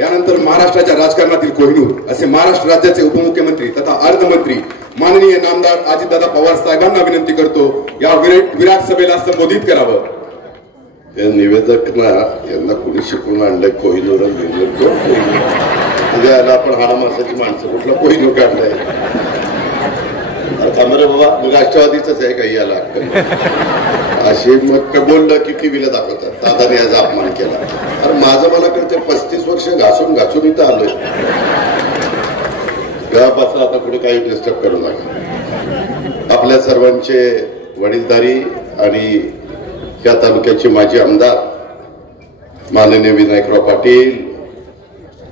यानंतर महाराष्ट्राच्या राजकारणातील कोहिनूर असे महाराष्ट्र राज्याचे उपमुख्यमंत्री तथा अर्थमंत्री माननीय नामदार अजितदादा पवार साहेबांना विनंती करतो या विराट सभेला संबोधित करावं। या निवेदक ना यांना कोणी शिकवून आणलंय कोहिनूर म्हणजे याला आपण हाडा माणसाची माणसं कुठला कोहिनूर काढलाय थांबरे बाबा मग राष्ट्रवादीच आहे काही याला अशी मग बोललं की टीव्हीला दाखवतात दादाने याचा अपमान केला। अरे माझं मला कळते 35 वर्ष घासून घासून इथं आलोय घरापासून आता पुढे काही डिस्टर्ब करू नका। आपल्या सर्वांचे वडीलधारी आणि या तालुक्याचे माजी आमदार माननीय विनायकराव पाटील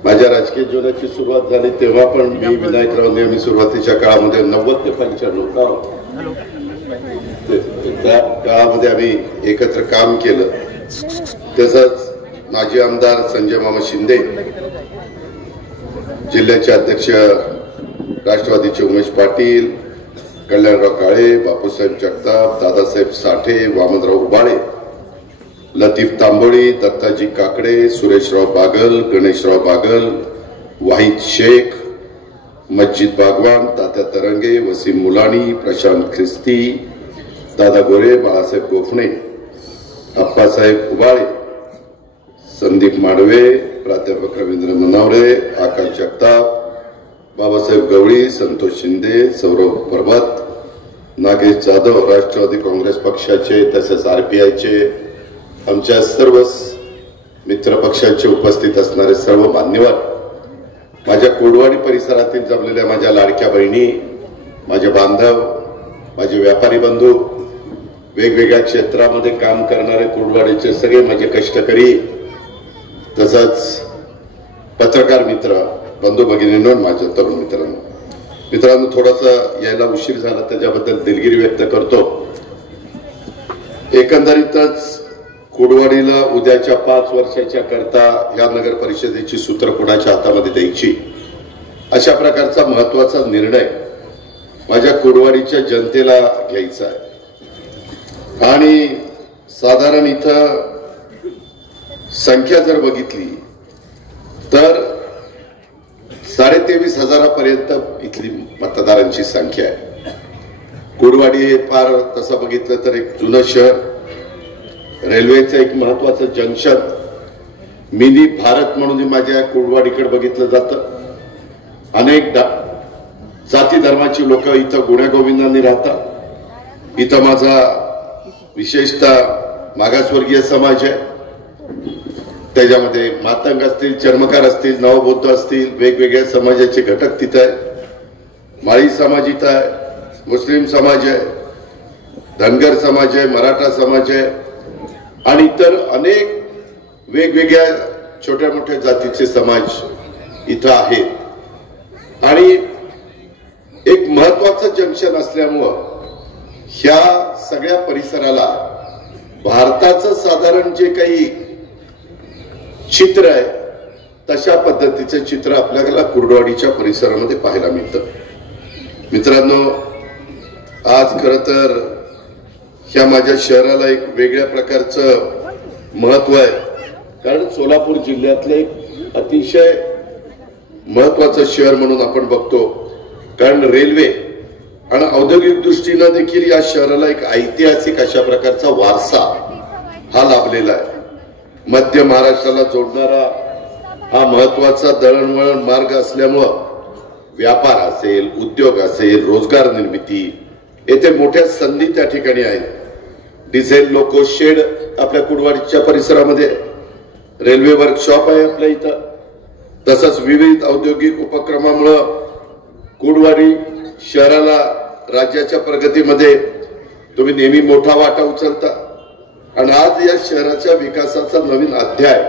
माझ्या राजकीय जीवनाची सुरुवात झाली तेव्हा पण मी विनायकराव नेहमी सुरुवातीच्या काळामध्ये 90 ते 95 त्या काळामध्ये आम्ही एकत्र काम केलं। तसंच माजी आमदार संजय मामा शिंदे जिल्ह्याचे अध्यक्ष राष्ट्रवादीचे उमेश पाटील कल्याणराव काळे बापूसाहेब जगताप दादासाहेब साठे वामनराव उबाळे लतीफ तांबोळी दत्ताजी काकडे सुरेशराव बागल गणेशराव बागल वाहिद शेख मस्जिद बागवान तात्या तरंगे वसीम मुलानी प्रशांत ख्रिस्ती दादा गोरे बाळासाहेब गोफणे अप्पासाहेब उबाळे संदीप माडवे प्राध्यापक रवींद्र ननावरे आकाश जगताप बाबासाहेब गवळी संतोष शिंदे सौरभ परबत नागेश जाधव राष्ट्रवादी काँग्रेस पक्षाचे तसेच आरपीआयचे आमच्या सर्व मित्र पक्षांचे उपस्थित असणारे सर्व मान्यवर माझ्या कोडवाडी परिसरातील जमलेल्या माझ्या लाडक्या बहिणी माझे बांधव माझे व्यापारी बंधू वेगवेगळ्या क्षेत्रामध्ये काम करणारे कोडवाडीचे सगळे माझे कष्टकरी तसंच पत्रकार मित्र बंधू भगिनींनो माझ्या तरुण मित्रांनो थोडासा यायला उशीर झाला त्याच्याबद्दल दिलगिरी व्यक्त करतो। एकंदरीतच कोडवाडीला उद्याच्या 5 वर्षाच्या करता या नगर परिषदेची सूत्र कोणाच्या हातामध्ये द्यायची अशा प्रकारचा महत्वाचा निर्णय माझ्या कोडवाडीच्या जनतेला घ्यायचा आहे। आणि साधारण इथं संख्या जर बघितली तर 23,500 पर्यंत इथली मतदारांची संख्या आहे। कोडवाडी हे फार तसं बघितलं तर एक जुनं शहर रेल्वेचं एक महत्वाचं जंक्शन मिनी भारत म्हणून माझ्या कोडवाडीकडे बघितलं जातं। अनेक जाती धर्माची लोक इथं गुण्यागोविंदांनी राहतात। इथं माझा विशेषतः मागासवर्गीय समाज आहे त्याच्यामध्ये मातंग असतील चर्मकार असतील नवबौद्ध असतील वेगवेगळ्या समाजाचे घटक तिथं आहे। माळी समाज इथं आहे मुस्लिम समाज आहे धनगर समाज आहे मराठा समाज आहे आणि इतर अनेक वेगवेगळ्या छोट्या मोठ्या जातीचे समाज इथं आहेत। आणि एक महत्वाचं जंक्शन असल्यामुळं ह्या सगळ्या परिसराला भारताचं साधारण जे काही चित्र आहे तशा पद्धतीचं चित्र आपल्याला कुर्डवाडीच्या परिसरामध्ये पाहायला मिळतं। मित्रांनो आज खरं तर ह्या माझ्या शहराला एक वेगळ्या प्रकारचं महत्व आहे कारण सोलापूर जिल्ह्यातले एक अतिशय महत्वाचं शहर म्हणून आपण बघतो कारण रेल्वे आणि औद्योगिक दृष्टीनं देखील या शहराला एक ऐतिहासिक अशा प्रकारचा वारसा हा लाभलेला आहे। मध्य महाराष्ट्राला जोडणारा हा महत्वाचा दळणवळण मार्ग असल्यामुळं व्यापार असेल उद्योग असेल रोजगार निर्मिती येथे मोठ्या संधी त्या ठिकाणी आहेत। डिझेल लोको शेड आपल्या कुडवाडीच्या परिसरामध्ये रेल्वे वर्कशॉप आहे आपल्या इथं तसंच विविध औद्योगिक उपक्रमामुळं कुडवाडी शहराला राज्याच्या प्रगतीमध्ये तुम्ही नेहमी मोठा वाटा उचलता आणि आज या शहराच्या विकासाचा नवीन अध्याय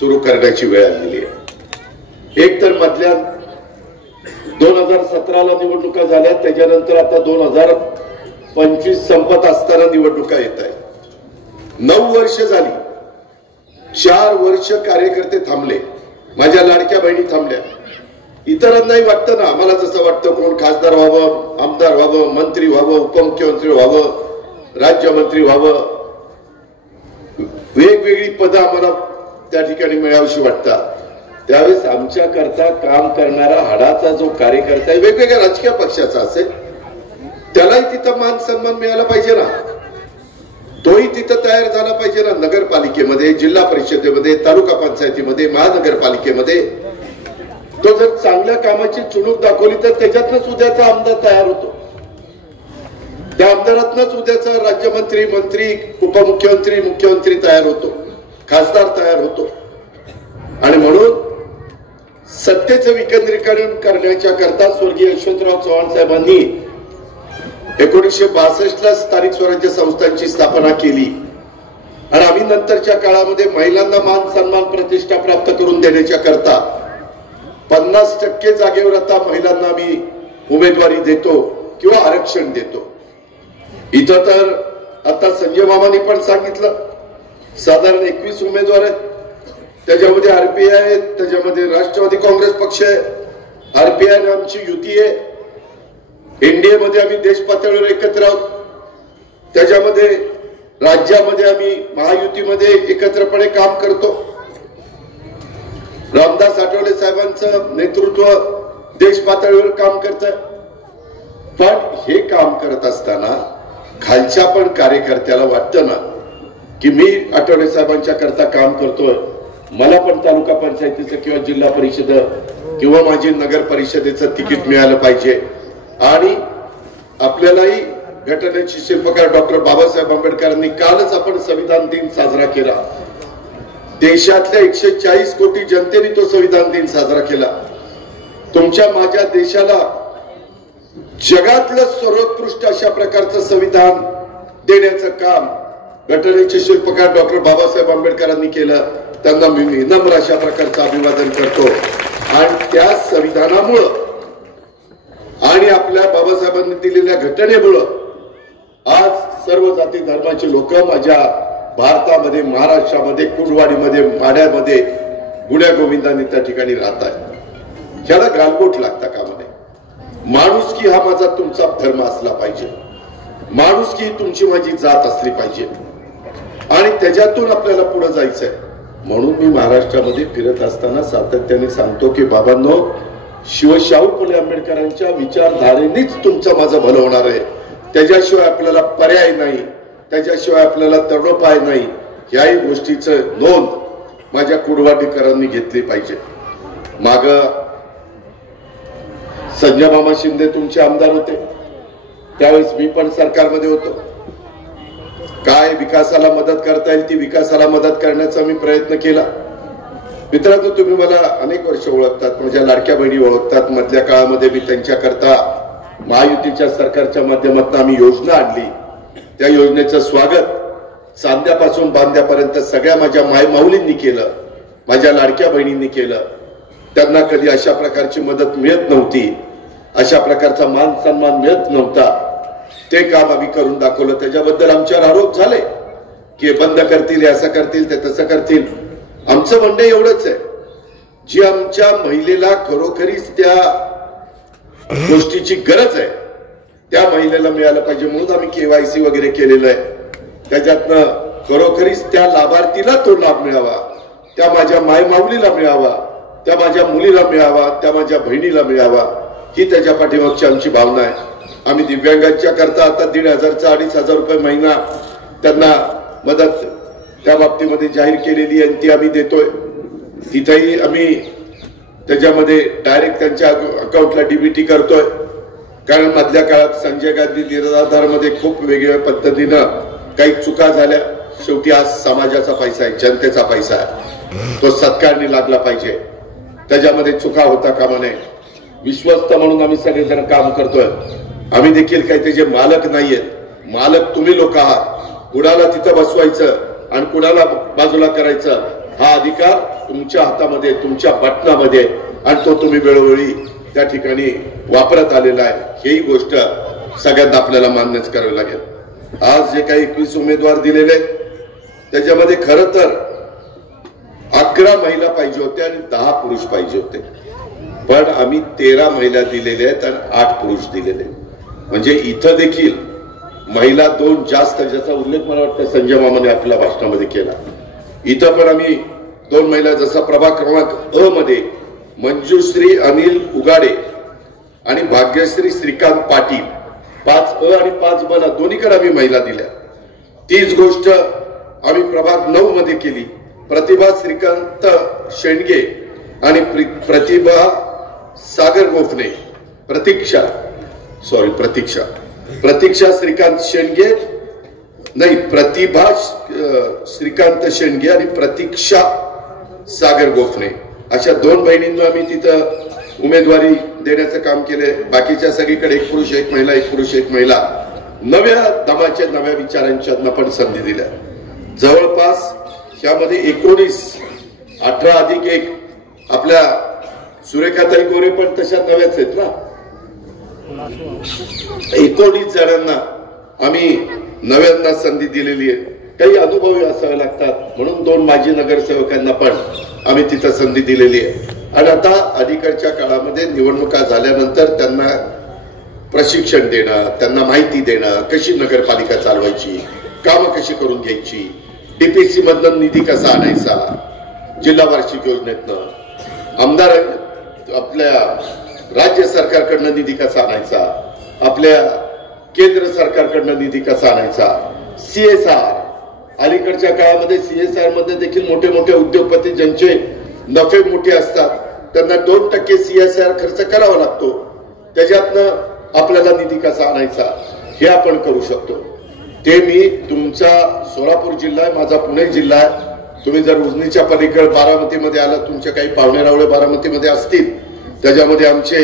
सुरू करण्याची वेळ आलेली आहे। एक तर मधल्या 2017ला निवडणुका झाल्या त्याच्यानंतर आता 2025 संपत असताना निवडणुका येत आहेत। 9 वर्ष झाली 4 वर्ष कार्यकर्ते थांबले माझ्या लाडक्या बहिणी थांबल्या। इतरांनाही वाटतं ना आम्हाला जसं वाटतं कोण खासदार व्हावं आमदार व्हावं मंत्री व्हावं उपमुख्यमंत्री व्हावं राज्यमंत्री व्हावं वेगवेगळी पदं आम्हाला त्या ठिकाणी मिळावीशी वाटतात त्यावेळेस आमच्या करता काम करणारा हाडाचा जो कार्यकर्ता आहे, वेगवेगळ्या राजकीय पक्षाचा असेल, त्यालाही तिथं मान सन्मान मिळाला पाहिजे ना. तोही तिथं तयार झाला पाहिजे ना. नगरपालिकेमध्ये, जिल्हा परिषदेमध्ये, तालुका पंचायतीमध्ये, महानगरपालिकेमध्ये तो जर चांगल्या कामाची चुणूक दाखवली तर त्याच्यातनच उद्याचा आमदार तयार होतो. त्या आमदारातनच उद्याचा राज्यमंत्री, मंत्री, उपमुख्यमंत्री, मुख्यमंत्री तयार होतो, खासदार तयार होतो. आणि म्हणून सत्तेचं विकेंद्रीकरण करण्याच्या करता स्वर्गीय यशवंतराव चव्हाण साहेबांनी 1962ला स्थानिक स्वराज्य संस्थांची स्थापना केली. आणि आम्ही नंतरच्या काळामध्ये महिलांना मान सन्मान प्रतिष्ठा प्राप्त करून देण्याच्या करता 50% जागेवर आता महिलांना आम्ही उमेदवारी देतो किंवा आरक्षण देतो. इथं तर आता संजय मामांनी पण सांगितलं, साधारण 21 उमेदवार आहेत. त्याच्यामध्ये आरपीआय आहे, त्याच्यामध्ये राष्ट्रवादी काँग्रेस पक्ष आहे, आरपीआय आमची युती आहे, एनडीए मध्ये आम्ही देश पातळीवर एकत्र आहोत, त्याच्यामध्ये राज्यामध्ये आम्ही महायुतीमध्ये एकत्रपणे काम करतो. रामदास आठवले साहेबांचं नेतृत्व देश पातळीवर काम करत आहे. पण हे काम करत असताना खालच्या पण कार्यकर्त्याला वाटतं ना की मी आठवले साहेबांच्या करता काम करतोय, मला पण तालुका पंचायतीचं किंवा जिल्हा परिषद किंवा माझी नगर परिषदेचं तिकीट मिळालं पाहिजे. आणि आपल्यालाही घटनेचे शिल्पकार डॉक्टर बाबासाहेब आंबेडकरांनी कालच आपण संविधान दिन साजरा केला. देशातल्या 140 कोटी जनतेने तो संविधान दिन साजरा केला. तुमच्या माझ्या देशाला जगातलं सर्वोत्कृष्ट अशा प्रकारचं संविधान देण्याचं काम घटनेचे शिल्पकार डॉक्टर बाबासाहेब आंबेडकरांनी केलं. त्यांना मी विनम्र अशा प्रकारचं अभिवादन करतो. आणि त्या संविधानामुळं आणि आपल्या बाबासाहेबांनी दिलेल्या घटनेमुळं आज सर्व जाती धर्माचे लोक माझ्या भारतामध्ये, महाराष्ट्रामध्ये, कुंडवाडीमध्ये, माढ्यामध्ये गुण्या गोविंदांनी त्या ठिकाणी राहत आहे. ह्याला गालबोट लागता कामा नये. माणुसकी हा माझा तुमचा धर्म असला पाहिजे, माणुसकी तुमची माझी जात असली पाहिजे आणि त्याच्यातून आपल्याला पुढे जायचंय. म्हणून मी महाराष्ट्रामध्ये फिरत असताना सातत्याने सांगतो की बाबांनो, शिवशाहू फुले आंबेडकरांच्या विचारधारेनेच तुमचं माझं भलं होणार आहे. त्याच्याशिवाय आपल्याला पर्याय नाही, त्याच्याशिवाय आपल्याला तडोपाय नाही. याही गोष्टीचं नोंद माझ्या कुडवाडीकरांनी घेतली पाहिजे. माग संजय मामा शिंदे तुमचे आमदार होते, त्यावेळेस मी पण सरकारमध्ये होतो. काय विकासाला मदत करता येईल ती विकासाला मदत करण्याचा मी प्रयत्न केला. मित्रांनो, तुम्ही मला अनेक वर्ष ओळखतात, माझ्या लाडक्या बहिणी ओळखतात. मधल्या काळामध्ये मी त्यांच्याकरता महायुतीच्या सरकारच्या माध्यमातून आम्ही योजना आणली. त्या योजनेचं स्वागत सांध्यापासून बांध्यापर्यंत सगळ्या माझ्या मायमाऊलींनी केलं, माझ्या लाडक्या बहिणींनी केलं. त्यांना कधी अशा प्रकारची मदत मिळत नव्हती, अशा प्रकारचा मान सन्मान मिळत नव्हता. ते काम आम्ही करून दाखवलं. त्याच्याबद्दल आमच्यावर आरोप झाले की बंद करतील, असं करतील, ते तसं करतील. आमचं म्हणणं एवढंच आहे, जी आमच्या महिलेला खरोखरीच त्या गोष्टीची गरज आहे त्या महिलेला मिळालं पाहिजे. म्हणून आम्ही केवायसी वगैरे केलेलं आहे. त्याच्यातनं खरोखरीच त्या लाभार्थीला तो लाभ मिळावा, त्या माझ्या मायमाऊलीला मिळावा, त्या माझ्या मुलीला मिळावा, त्या माझ्या बहिणीला मिळावा, ही त्याच्या पाठीमागची आमची भावना आहे. आम्ही दिव्यांगांच्या करता आता 1,500 2,500 रुपये महिना त्यांना मदत त्या बाबतीमध्ये जाहीर केलेली आहे, ती आम्ही देतोय. तिथेही आम्ही त्याच्यामध्ये डायरेक्ट त्यांच्या अकाउंटला डीबीटी करतोय. कारण मधल्या काळात संजय गांधी निराधारमध्ये खूप वेगवेगळ्या पद्धतीनं काही चुका झाल्या. शेवटी आज समाजाचा पैसा आहे, जनतेचा पैसा आहे, तो सत्कारणी लागला पाहिजे. त्याच्यामध्ये चुका होता कामा नये. विश्वस्त म्हणून आम्ही सगळेजण काम करतोय. आम्ही देखील काही त्याचे मालक नाहीयेत. मालक तुम्ही लोक आहात. कुणाला तिथं बसवायचं आणि कुणाला बाजूला करायचं हा अधिकार तुमच्या हातामध्ये, तुमच्या बटनामध्ये, आणि तो तुम्ही वेळोवेळी त्या ठिकाणी वापरत आलेला आहे. ही गोष्ट सगळ्यांना आपल्याला मान्यच करावी लागेल. आज जे काही 21 उमेदवार दिलेले त्याच्यामध्ये खरं तर 11 महिला पाहिजे होत्या आणि 10 पुरुष पाहिजे होते. पण आम्ही 13 महिला दिलेल्या आहेत आणि 8 पुरुष दिलेले. म्हणजे इथं देखील महिला 2 जास्त, ज्याचा उल्लेख मला वाटतं संजय मामाने आपल्या भाषणामध्ये केला. इथं पण आम्ही 2 महिला, जसा प्रभाग क्रमांक अ मध्ये मंजुश्री अनिल उगाडे आणि भाग्यश्री श्रीकांत पाटील 5 अ आणि 5 ब ला दोन्हीकडे आम्ही महिला दिल्या. तीच गोष्ट आम्ही प्रभाग 9 मध्ये केली. प्रतिभा श्रीकांत शेंडगे आणि प्रतिभा सागर गोफणे, प्रतीक्षा श्रीकांत शेंडगे नाही, प्रतिभा श्रीकांत शेंडगे आणि प्रतीक्षा सागर गोफणे अशा 2 बहिणींना आम्ही तिथं उमेदवारी देण्याचं काम केले. बाकीच्या सगळीकडे 1 पुरुष 1 महिला, 1 पुरुष 1 महिला, नव्या दमाच्या नव्या विचारांच्या पण संधी दिल्या. जवळपास त्यामध्ये 19, 18 अधिक 1 आपल्या सुरेखाताई गोरे पण तशा नव्याच आहेत ना. 19 जणांना आम्ही नव्यांना संधी दिलेली आहे. काही अनुभवी असावे लागतात म्हणून 2 माजी नगरसेवकांना पण आम्ही तिथं संधी दिलेली आहे. आणि आता अलीकडच्या काळामध्ये निवडणुका झाल्यानंतर त्यांना प्रशिक्षण देणं, त्यांना माहिती देणं, कशी नगरपालिका चालवायची, कामं कशी करून घ्यायची, डीपीसी मधनं निधी कसा आणायचा, जिल्हा वार्षिक योजनेतनं, आमदार आपल्या राज्य सरकारकडनं निधी कसा आणायचा, आपल्या केंद्र सरकारकडनं निधी कसा आणायचा, CSR. अलीकडच्या काळामध्ये CSR मध्ये देखील मोठे मोठे उद्योगपती ज्यांचे नफे मोठे असतात त्यांना 2% CSR खर्च करावा लागतो. त्याच्यातनं आपल्याला निधी कसा आणायचा हे आपण करू शकतो. ते मी तुमचा सोलापूर जिल्हा आहे, माझा पुणे जिल्हा आहे. तुम्ही जर उजनीच्या पलीकडे बारामतीमध्ये आला, तुमचे काही पाहुणे रावळे बारामतीमध्ये असतील, त्याच्यामध्ये आमचे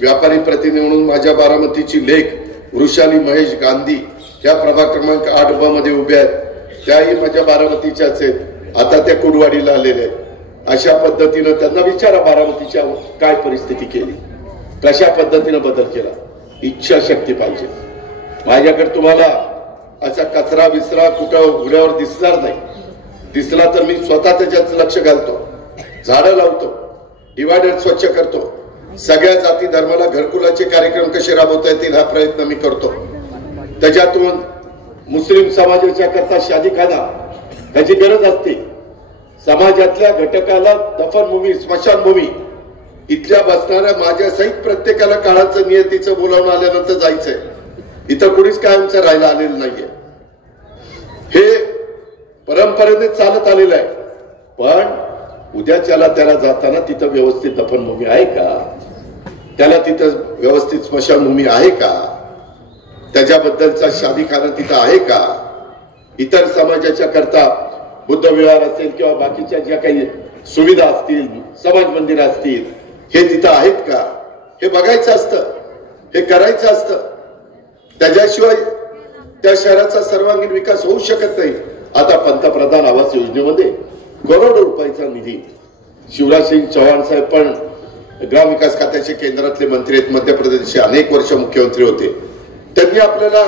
व्यापारी प्रतिनिधी म्हणून माझ्या बारामतीची लेक वृषाली महेश गांधी या प्रभाग क्रमांक 8 ब मध्ये उभ्या आहेत. त्याही माझ्या बारामतीच्याच आहेत. आता त्या कुडवाडीला आलेल्या आहेत. अशा पद्धतीनं त्यांना विचारा बारामतीच्या काय परिस्थिती केली, कशा पद्धतीनं बदल केला. इच्छाशक्ती पाहिजे. माझ्याकडे तुम्हाला असा कचरा विसरा कुठं उघड्यावर दिसणार नाही. दिसला तर मी स्वतः त्याच्यात लक्ष घालतो, झाडं लावतो, डिवायडर स्वच्छ करतो, सगळ्या जाती धर्माला घरकुलाचे कार्यक्रम कसे राबवता येतील हा प्रयत्न मी करतो. त्याच्यातून मुस्लिम समाजाच्या करता शादीखाना त्याची गरज असते. समाजातल्या घटकाला दफनभूमी, स्मशानभूमी इथल्या बसणाऱ्या माझ्या सहित प्रत्येकाला काळाचं नियतीचं बोलावून आल्यानंतर जायचंय. इथं कुणीच कायमचं राहायला आलेलं नाहीये. हे परंपरेने चालत आलेलं आहे. पण उद्याच्याला त्याला जाताना तिथं व्यवस्थित दफनभूमी आहे का, त्याला तिथं व्यवस्थित स्मशानभूमी आहे का, त्याच्याबद्दलचा शादीखाना तिथं आहे का, इतर समाजाच्या करता बुद्ध विहार असेल किंवा बाकीच्या ज्या काही सुविधा असतील, समाज मंदिर असतील, हे तिथं आहेत का, हे बघायचं असतं, हे करायचं असतं. त्याच्याशिवाय त्या शहराचा सर्वांगीण विकास होऊ शकत नाही. आता पंतप्रधान आवास योजनेमध्ये करोडो रुपयाचा निधी, शिवराज सिंग चौहान साहेब पण ग्रामविकास खात्याचे केंद्रातले मंत्री आहेत, मध्य प्रदेशचे अनेक वर्ष मुख्यमंत्री होते. त्यांनी आपल्याला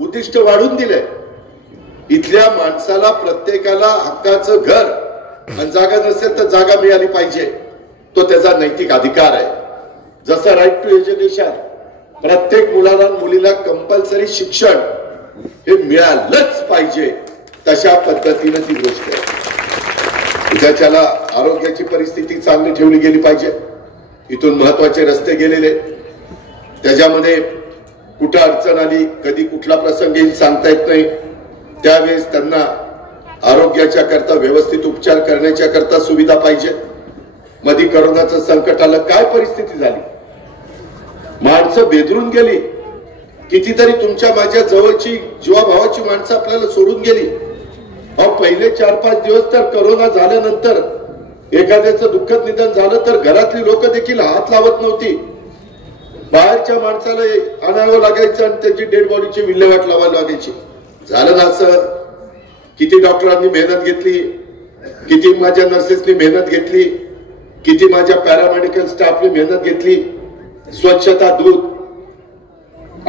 उद्दिष्ट वाढून दिलंय. इथल्या माणसाला प्रत्येकाला हक्काचं घर आणि जागा नसेल तर जागा मिळाली पाहिजे, तो त्याचा नैतिक अधिकार आहे. जसं राईट टू एज्युकेशन, प्रत्येक मुलाला मुलीला कंपल्सरी शिक्षण हे मिळालंच पाहिजे, तशा पद्धतीने ती गोष्ट आहे. उद्याच्याला आरोग्याची परिस्थिती चांगली ठेवली गेली पाहिजे. इथून महत्वाचे रस्ते गेलेले, त्याच्यामध्ये कुठं अडचण आली, कधी कुठला प्रसंग येईल सांगता येत नाही. त्यावेळेस त्यांना आरोग्याच्या करता व्यवस्थित उपचार करण्याच्या करता सुविधा पाहिजे. मध्ये करोनाचं संकट आलं, काय परिस्थिती झाली, माणसं बेदरून गेली. कितीतरी तुमच्या माझ्या जवळची जीवाभावाची माणसं आपल्याला सोडून गेली. पहिले 4-5 दिवस तर करोना झाल्यानंतर एखाद्याचं दुःखद निधन झालं तर घरातली लोक देखील हात लावत नव्हती. बाहेरच्या माणसाला आणावं लागायचं आणि त्याची डेड बॉडीची विल्हेवाट लावावी लागायची. झालं ना असं. किती डॉक्टरांनी मेहनत घेतली, किती माझ्या नर्सेसनी मेहनत घेतली, किती माझ्या पॅरामेडिकल स्टाफने मेहनत घेतली. स्वच्छता, दूध.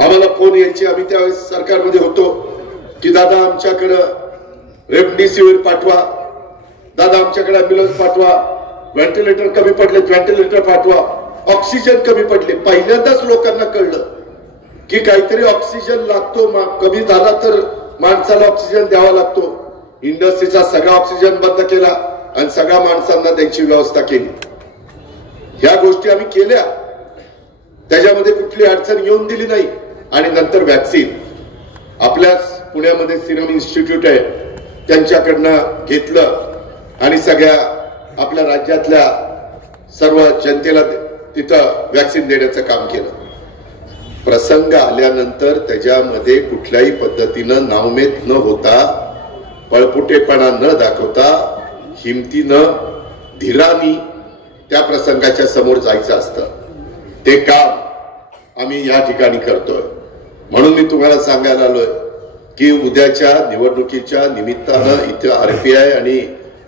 आम्हाला फोन यायचे, आम्ही त्यावेळेस सरकारमध्ये होतो, की दादा आमच्याकडं रेमडेसिवीर पाठवा, दादा आमच्याकडे अँब्युलन्स पाठवा, व्हेंटिलेटर कमी पडले व्हेंटिलेटर पाठवा, ऑक्सिजन कमी पडले. पहिल्यांदाच लोकांना कळलं की काहीतरी ऑक्सिजन लागतो, कमी झाला तर माणसाला ऑक्सिजन द्यावा लागतो. इंडस्ट्रीचा सगळा ऑक्सिजन बंद केला, आणि सगळ्या माणसांना त्यांची व्यवस्था केली. ह्या गोष्टी आम्ही केल्या, त्याच्यामध्ये कुठली अडचण येऊन दिली नाही. आणि नंतर वॅक्सिन आपल्याच पुण्यामध्ये सिरम इन्स्टिट्यूट आहे, त्यांच्याकडनं घेतलं आणि सगळ्या आपल्या राज्यातल्या सर्व जनतेला तिथं वॅक्सिन देण्याचं काम केलं. प्रसंग आल्यानंतर त्याच्यामध्ये कुठल्याही पद्धतीनं नावमेद न होता, पळपुटेपणा न दाखवता, हिमतीनं, धीरानी त्या प्रसंगाच्या समोर जायचं असतं. ते काम आम्ही या ठिकाणी करतोय. म्हणून मी तुम्हाला सांगायला आलोय की उद्याच्या निवडणुकीच्या निमित्तानं इथे RPI आणि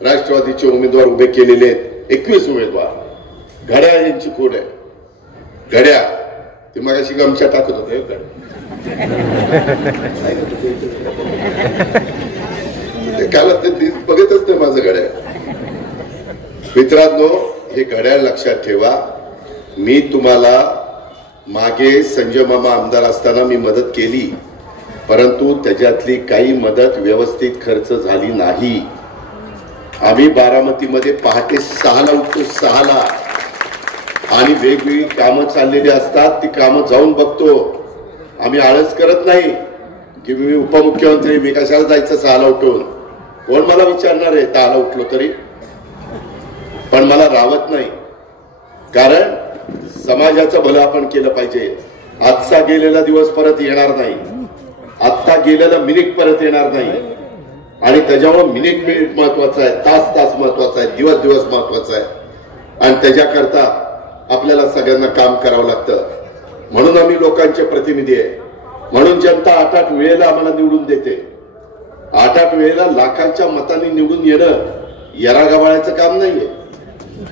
राष्ट्रवादीचे उमेदवार उभे केलेले आहेत. 21 उमेदवार. घड्या यांची कोण आहे? घड्या ते मगाशी गमच्या टाकत होते. काल ते बघतच नाही माझं घड्या. मित्रांनो, हे घड्याळ लक्षात ठेवा. मी तुम्हाला मागे संजय मामा आमदार असताना मी मदत केली, परंतु त्याच्यातली काही मदत व्यवस्थित खर्च झाली नाही. आम्ही बारामतीमध्ये पहाटे 6ला उठतो, 6ला, आणि वेगवेगळी कामं चाललेली असतात, ती कामं जाऊन बघतो. आम्ही आळस करत नाही की मी उपमुख्यमंत्री, मी कशाला जायचं 6ला उठून. कोण मला विचारणार आहे 10ला उठलो तरी? पण मला राहत नाही, कारण समाजाचं भलं आपण केलं पाहिजे. आजचा गेलेला दिवस परत येणार नाही, आत्ता गेलेला मिनिट परत येणार नाही, आणि त्याच्यामुळे मिनिट मिनिट महत्वाचं आहे, तास तास महत्वाचा आहे, दिवस दिवस महत्वाचा आहे. आणि त्याच्याकरता आपल्याला सगळ्यांना काम करावं लागतं. म्हणून आम्ही लोकांचे प्रतिनिधी आहे. म्हणून जनता 8-8 वेळेला आम्हाला निवडून देते. 8-8 वेळेला लाखांच्या मतांनी निवडून येणं येरागवाळ्याचं काम नाहीये.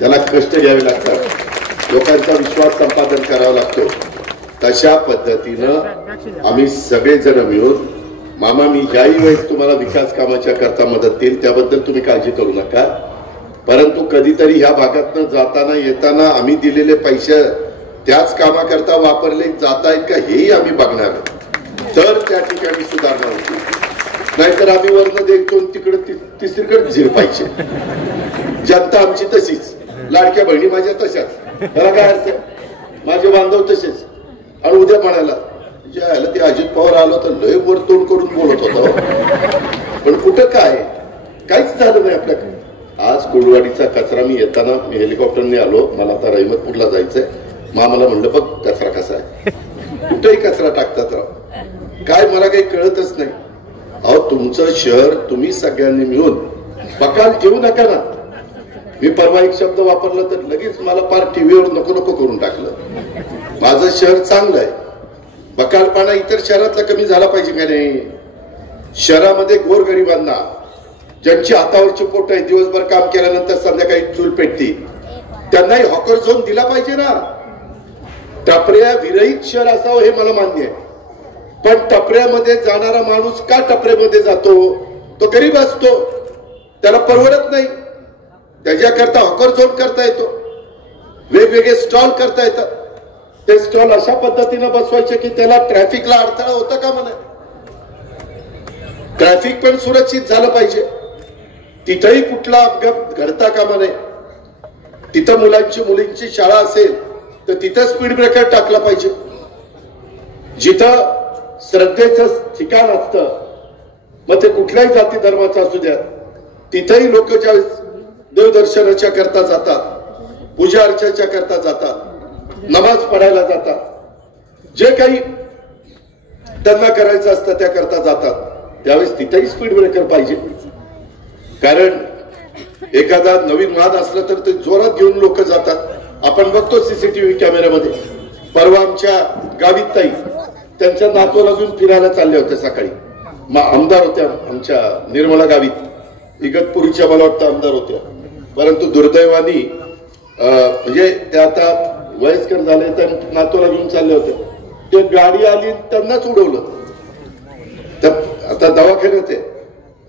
त्याला कष्ट घ्यावे लागतात, लोकांचा विश्वास संपादन करावा लागतो. तशा पद्धतीनं आम्ही सगळेजण मिळून, मामा मी ह्याही वेळेस तुम्हाला विकास कामाच्या करता मदत देईल, त्याबद्दल तुम्ही काळजी करू नका. परंतु कधीतरी ह्या भागातनं जाताना येताना आम्ही दिलेले पैसे त्याच कामाकरता वापरले जात आहेत का हेही आम्ही बघणार, तर त्या ठिकाणी सुधारणा होती. नाहीतर आम्ही वरनं देखतो तिकडे तिसरीकडे झिरपायचे. जनता आमची तशीच, लाडक्या बहिणी माझ्या तशाच, त्याला काय अर्थ? माझे बांधव तसेच. आणि उद्या म्हणायला ज्याला ते अजित पवार आलो तर लय वर तोंड करून बोलत होता, पण कुठं काय काहीच झालं नाही आपल्याकडे. आज कोळवाडीचा कचरा, मी येताना मी हेलिकॉप्टरने आलो, मला आता रहिमतपूरला जायचंय. मामाला म्हणलं बघ कचरा कसा आहे, कुठेही कचरा टाकतात राव, काय मला काही कळतच नाही. अहो तुमचं शहर तुम्ही सगळ्यांनी मिळून बकाल ठेवू नका ना. मी परवा एक शब्द वापरला तर लगेच मला फार टीव्हीवर नको नको करून टाकलं. माझं शहर चांगलं आहे, बकालपणा इतर शहरातला कमी झाला पाहिजे का नाही? शहरामध्ये गोरगरिबांना, ज्यांची हातावरची पोट आहे, दिवसभर काम केल्यानंतर संध्याकाळी चूल पेटती, त्यांनाही हॉकर झोन दिला पाहिजे ना. टपऱ्या विरहित शहर असावं हे मला मान्य आहे, पण टपऱ्यामध्ये जाणारा माणूस का टपऱ्यामध्ये जातो? तो गरीब असतो, त्याला परवडत नाही. त्याच्याकरता हॉकर झोन करता येतो, वेगवेगळे स्टॉल करता येतात. ते स्टॉल अशा पद्धतीनं बसवायचे की त्याला ट्रॅफिकला अडथळा होता का म्हणा. ट्रॅफिक पण सुरक्षित झालं पाहिजे, तिथंही कुठला अपघात घडता कामा नये. तिथं मुलींची शाळा असेल तर तिथं स्पीड ब्रेकर टाकला पाहिजे. जिथं श्रद्धेचं ठिकाण असतं, मग ते कुठल्याही जाती धर्माचं असू द्या, तिथेही लोक ज्या देवदर्शनाच्या करता जातात, पूजा अर्चेच्या करता जातात, नमाज पढायला जातात, जे काही त्यांना करायचं असतं त्या करता जातात, त्यावेळेस तिथेही स्पीड ब्रेकर पाहिजे. कारण एखादा नवीन वाद असला तर ते जोरात घेऊन लोक जातात. आपण बघतो सीसीटीव्ही कॅमेऱ्यामध्ये. परवा आमच्या गावीत ताई त्यांच्या नातूला घेऊन फिरायला चालले होते सकाळी. आमदार होत्या आमच्या निर्मला गावीत, इगतपुरीच्या मला वाटतं आमदार होत्या. परंतु दुर्दैवानी म्हणजे ते आता वयस्कर झाले, तर नातूला घेऊन चालले होते. ते गाडी आली त्यांनाच उडवलं. आता दवाखान्यात आहे.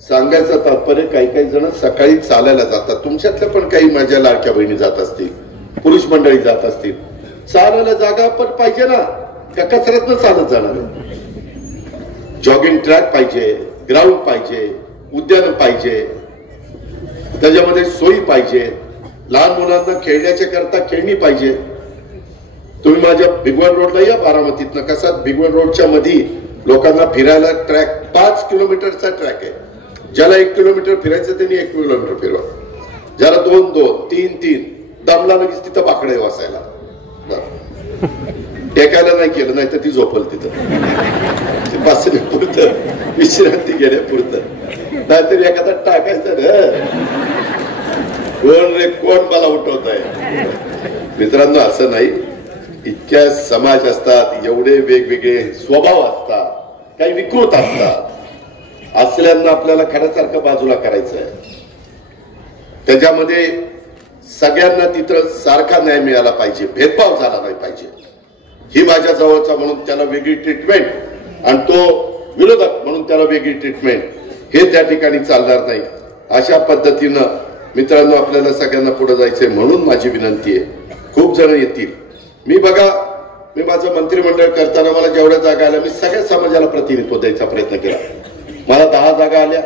सांगायचं तात्पर्य, काही काही जण सकाळी चालायला जातात. तुमच्यातल्या पण काही माझ्या लाडक्या बहिणी जात असतील, पुरुष मंडळी जात असतील. चालायला जागा पण पाहिजे ना, त्या कसरतनं चालत जाणार. जॉगिंग ट्रॅक पाहिजे, ग्राउंड पाहिजे, उद्यान पाहिजे. त्याच्यामध्ये सोयी पाहिजे, लहान मुलांना खेळण्याच्या करता खेळणी पाहिजे. तुम्ही माझ्या भिगवण रोडला या बारामतीतनं, कसा भिगवण रोडच्या मध्ये लोकांना फिरायला ट्रॅक 5 किलोमीटरचा ट्रॅक आहे. ज्याला 1 किलोमीटर फिरायचं त्यांनी 1 किलोमीटर फिरवा, ज्याला 2-2, 3-3 दमला लगेच तिथं बाकडे वाचायला. टेकायला नाही केलं नाही तर ती झोपल तिथं बसण्यापुरतं, विश्रांती घेण्यापुरतं. नाहीतरी एखादा टाकायचं रे, कोण रे कोण मला उठवत आहे. मित्रांनो, असं नाही. इतक्या समाज असतात, एवढे वेगवेगळे स्वभाव असतात, काही विकृत असतात. असल्यांना आपल्याला खड्यासारखं बाजूला करायचं आहे. त्याच्यामध्ये सगळ्यांना तिथं सारखा न्याय मिळाला पाहिजे, भेदभाव झाला नाही पाहिजे. ही माझ्या जवळचा म्हणून त्याला वेगळी ट्रीटमेंट आणि तो विरोधक म्हणून त्याला वेगळी ट्रीटमेंट, हे त्या ठिकाणी चालणार नाही. अशा पद्धतीनं मित्रांनो आपल्याला सगळ्यांना पुढे जायचंय. म्हणून माझी विनंती आहे, खूप जण येतील. मी माझं मंत्रिमंडळ करताना मला जेवढ्या जागा आल्या मी सगळ्या समाजाला प्रतिनिधित्व द्यायचा प्रयत्न केला. मला 10 जागा आल्या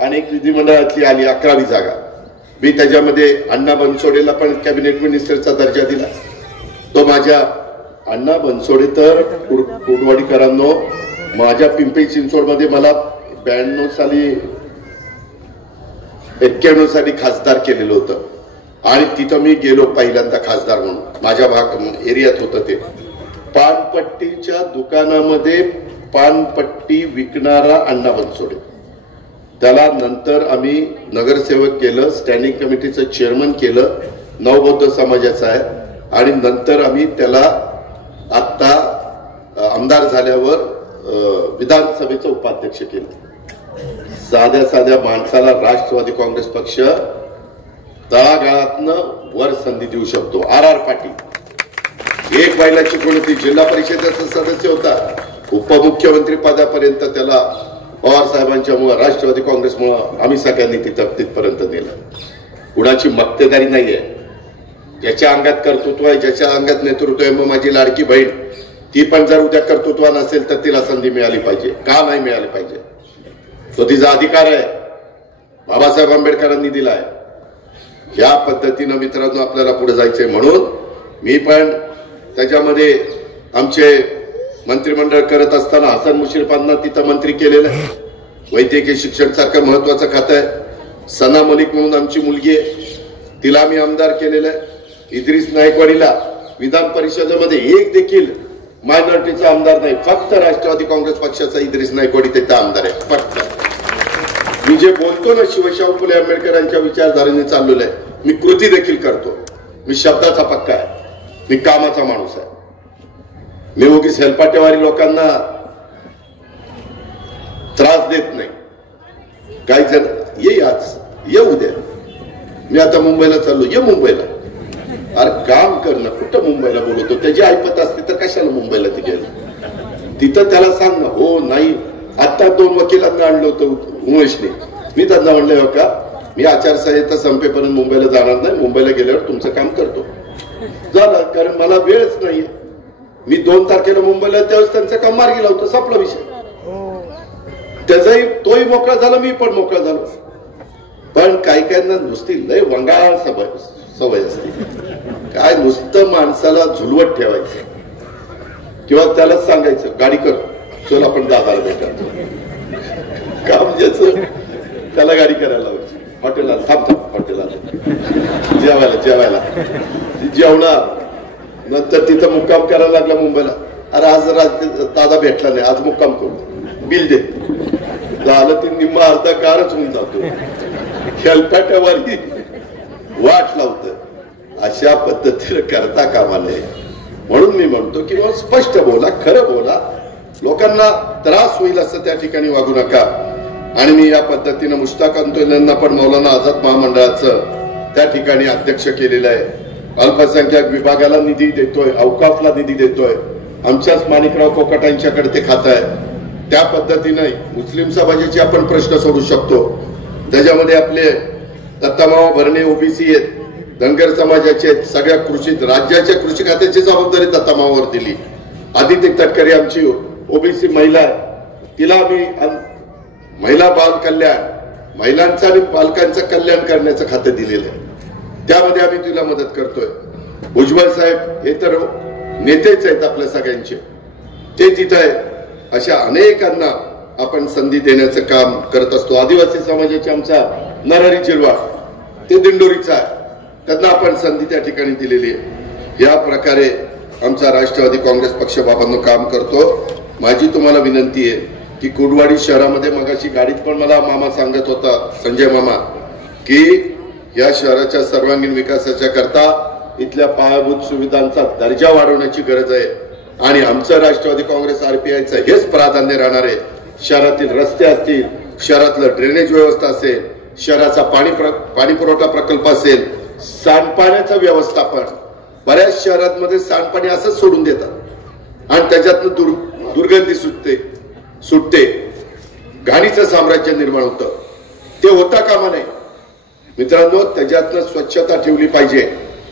आणि एक विधिमंडळातली आली 11वी जागा. मी त्याच्यामध्ये अण्णा बनसोडेला पण कॅबिनेट मिनिस्टरचा दर्जा दिला. तो माझ्या अण्णा बनसोडे तर कुडवाडीकरांनो माझ्या पिंपरी चिंचवडमध्ये मला 92 साली 91 साली खासदार केलेलं होतं आणि तिथं मी गेलो पहिल्यांदा खासदार म्हणून. माझ्या भाग एरियात होतं ते. पानपट्टीच्या दुकानामध्ये पानपट्टी विकणारा अण्णा बनसोडे, त्याला नंतर आम्ही नगरसेवक केलं, स्टँडिंग कमिटीचं चेअरमन केलं, नवबौद्ध समाजाचा आहे. आणि नंतर आम्ही त्याला आता आमदार झाल्यावर विधानसभेचं उपाध्यक्ष केलं. साध्या साध्या माणसाला राष्ट्रवादी काँग्रेस पक्ष तळागाळातनं वर संधी देऊ शकतो. RR पाटील एक बैलाची कोणती जिल्हा परिषदेचा सदस्य होता, उपमुख्यमंत्री पदापर्यंत त्याला पवार साहेबांच्यामुळे राष्ट्रवादी काँग्रेसमुळे आम्ही सगळ्यांनी तिथपर्यंत नेलं. कुणाची मक्तेदारी नाहीये, ज्याच्या अंगात कर्तृत्व आहे, ज्याच्या अंगात नेतृत्व आहे. मग माझी लाडकी बहीण ती पण जर उद्या कर्तृत्व नसेल तर तिला संधी मिळाली पाहिजे, का नाही मिळाली पाहिजे? तो तिचा अधिकार आहे, बाबासाहेब आंबेडकरांनी दिलाय. या पद्धतीनं मित्रांनो आपल्याला पुढे जायचंय. म्हणून मी पण त्याच्यामध्ये आमचे मंत्रिमंडळ करत असताना हसन मुश्रीफांना तिथं मंत्री केलेलं आहे. वैद्यकीय शिक्षण सारखं महत्वाचं खातं आहे. सना मलिक म्हणून आमची मुलगी आहे, तिला मी आमदार केलेलं आहे. इद्रिस नायकवाडीला विधान परिषदेमध्ये एक देखील मायनॉरिटीचा आमदार नाही, फक्त राष्ट्रवादी काँग्रेस पक्षाचा इद्रिस नायकवाडी त्याचा आमदार आहे फक्त. मी जे बोलतो ना शिवशाहू फुले आंबेडकरांच्या विचारधारेने चाललेलं आहे, मी कृती देखील करतो. मी शब्दाचा पक्का आहे, मी कामाचा माणूस आहे. मी उगीच हेलपाटेवारी लोकांना त्रास देत नाही. काही जण ये आज ये उद्या, मी आता मुंबईला चाललो, ये मुंबईला. अरे काम करणं, कुठं मुंबईला बोलवतो? त्याची ऐपत असते तर कशाला मुंबईला ती गेलं? तिथं त्याला सांग ना. हो नाही, आता 2 वकिलांना आणलं होतं उमेशने. मी त्यांना म्हणलं हो का, मी आचारसंहिता संपेपर्यंत मुंबईला जाणार नाही, मुंबईला गेल्यावर तुमचं काम करतो. झालं, कारण मला वेळच नाहीये. मी 2 तारखेला मुंबईला, त्यावेळेस त्यांचं काम मार्गी लावतो, संपला विषय. त्याचाही तोही मोकळा झाला, मी पण मोकळा झालो. पण काही काहींना नुसती लय वंगाळ सवय असते. काय नुसतं माणसाला झुलवत ठेवायचं किंवा त्याला सांगायचं गाडी कर, चल आपण दादाला भेटायचं. काम ज्याचं त्याला गाडी करायला लावायची. हॉटेलला थांब, हॉटेलला जेवायला जेवणार. नंतर तिथं मुक्काम करायला लागला मुंबईला. अरे आज दादा भेटला नाही, आज मुक्काम करू, बिल दे. झालं ते निम्मा अर्धा कारच होऊन जातो. खेळपाट्यावारी वाट लावत. अशा पद्धतीने करता कामा नये. म्हणून मी म्हणतो की स्पष्ट बोला, खरं बोला, लोकांना त्रास होईल असं त्या ठिकाणी वागू नका. आणि मी या पद्धतीनं मुश्ताक अंतोल्यांना पण मौलाना आझाद महामंडळाचं त्या ठिकाणी अध्यक्ष केलेलं आहे. अल्पसंख्याक विभागाला निधी देतोय, अवकाफला निधी देतोय. आमच्याच माणिकराव कोकाटांच्याकडे ते खातं आहे. त्या पद्धतीने मुस्लिम समाजाचे आपण प्रश्न सोडू शकतो. त्याच्यामध्ये आपले दत्तामावा भरणे ओबीसी आहेत, धनगर समाजाचे आहेत. सगळ्या कृषी राज्याच्या कृषी खात्याची जबाबदारी दत्तामावावर दिली. आदित्य तटकरे आमची ओबीसी महिला आहे, तिला मी महिला बाल कल्याण महिलांचं आणि पालकांचं कल्याण करण्याचं खातं दिलेलं आहे. त्यामध्ये आम्ही तुला मदत करतोय. भुजबळ साहेब हे तर नेतेच आहेत आपल्या सगळ्यांचे, ते तिथं आहे. अशा अनेकांना आपण संधी देण्याचं काम करत असतो. आदिवासी समाजाचे आमचा नरहरी जिरवा ते दिंडोरीचा आहे, त्यांना आपण संधी त्या ठिकाणी दिलेली आहे. या प्रकारे आमचा राष्ट्रवादी काँग्रेस पक्ष बाबांनो काम करतो. माझी तुम्हाला विनंती आहे की कुडवाडी शहरामध्ये मगाशी गाडीत पण मला मामा सांगत होता, संजय मामा, की या शहराच्या सर्वांगीण विकासाच्या करता इथल्या पायाभूत सुविधांचा दर्जा वाढवण्याची गरज आहे. आणि आमचं राष्ट्रवादी काँग्रेस RPIचं हेच प्राधान्य राहणार आहे. शहरातील रस्ते असतील, शहरातलं ड्रेनेज व्यवस्था असेल, शहराचा पाणी पुरवठा प्रकल्प असेल, सांडपाण्याचं व्यवस्थापन. बऱ्याच शहरांमध्ये सांडपाणी असंच सोडून देतात आणि त्याच्यातनं दुर्गंधी सुटते, घाणीचं साम्राज्य निर्माण होतं. ते होता कामा नये मित्रांनो. त्याच्यातनं स्वच्छता ठेवली पाहिजे.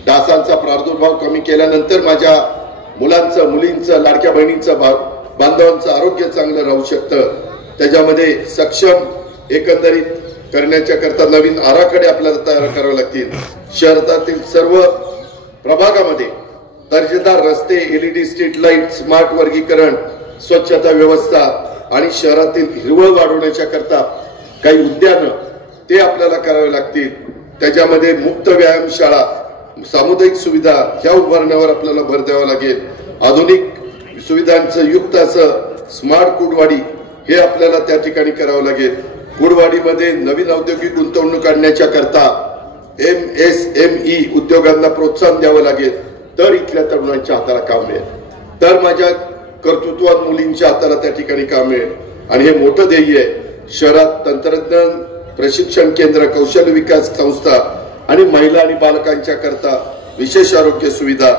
डासांचा प्रादुर्भाव कमी केल्यानंतर माझ्या मुलांचं, मुलींचं, लाडक्या बहिणींचं, बांधवांचं आरोग्य चांगलं राहू शकतं. त्याच्यामध्ये सक्षम एकंदरीत करण्याच्या करता नवीन आराखडे आपल्याला तयार करावे लागतील. शहरातील सर्व प्रभागामध्ये दर्जेदार रस्ते, LED स्ट्रीट लाईट, स्मार्ट वर्गीकरण, स्वच्छता व्यवस्था आणि शहरातील हिरवळ वाढवण्याच्या करता काही उद्यानं ते आपल्याला करावे लागतील. त्याच्यामध्ये मुक्त व्यायामशाळा, सामुदायिक सुविधा ह्या उभारण्यावर आपल्याला भर द्यावा लागेल. आधुनिक सुविधांचं युक्त असं स्मार्ट कुडवाडी हे आपल्याला त्या ठिकाणी करावं लागेल. कुडवाडीमध्ये नवीन औद्योगिक गुंतवणूक आणण्याच्या करता MSME उद्योगांना प्रोत्साहन द्यावं लागेल. तर इथल्या तरुणांच्या हाताला काम मिळेल, तर माझ्या कर्तृत्वात मुलींच्या हाताला त्या ठिकाणी काम मिळेल. आणि हे मोठं ध्येय आहे. शहरात तंत्रज्ञान प्रशिक्षण केंद्र, कौशल्य विकास संस्था आणि महिला आणि बालकांच्या करता विशेष आरोग्य सुविधा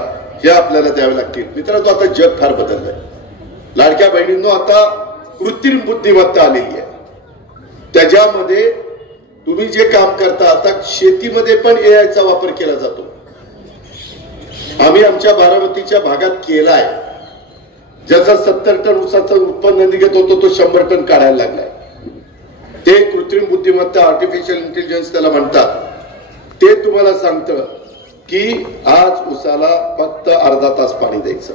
ह्या आपल्याला द्याव्या लागतील. मित्रांनो, आता जग फार बदललंय. लाडक्या बहिणींनो, आता कृत्रिम बुद्धिमत्ता आलेली आहे. त्याच्यामध्ये तुम्ही जे काम करता, आता शेतीमध्ये पण AIचा वापर केला जातो. आम्ही आमच्या बारामतीच्या भागात केलाय. ज्याचा 70 टन ऊसाचं उत्पन्न निघत होतो तो 100 टन काढायला लागलाय. ते कृत्रिम बुद्धिमत्ता, आर्टिफिशियल इंटेलिजन्स त्याला म्हणतात. ते तुम्हाला सांगतं की आज ऊसाला फक्त अर्धा तास पाणी द्यायचं,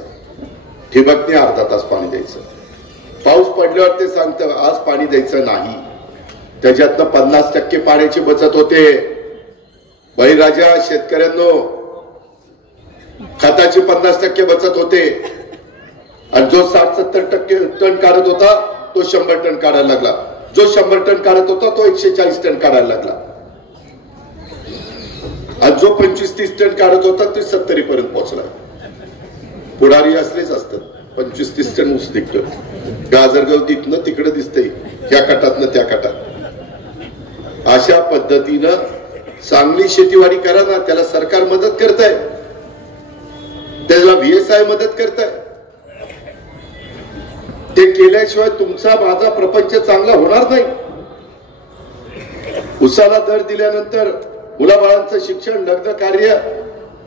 ठिबकने अर्धा तास पाणी द्यायचं. पाऊस पडल्यावर ते सांगतं आज पाणी द्यायचं नाही. त्याच्यातनं 50% पाण्याची बचत होते. बळीराजा शेतकऱ्यांनो, खताची 50% बचत होते. आणि जो 60-70 टन काढत होता तो 100 टन काढायला लागला. जो 100 टन काढत होता तो 140 टन काढायला लागला. आणि जो 25-30 टन काढत होता ते 70 पर्यंत पोहोचला. पुढारी असलेच असतात. 25-30 टन ऊस निघतो. गाजरगाव तिथनं तिकडे दिसतंय, ह्या कटातनं त्या कटात. अशा पद्धतीनं चांगली शेतीवाडी करा ना. त्याला सरकार मदत करत आहे, त्याला VSI मदत करत आहे. ते केल्याशिवाय तुमचा माझा प्रपंच चांगला होणार नाही. उसाला दर दिल्यानंतर मुलाबाळांचं शिक्षण, लग्न कार्य,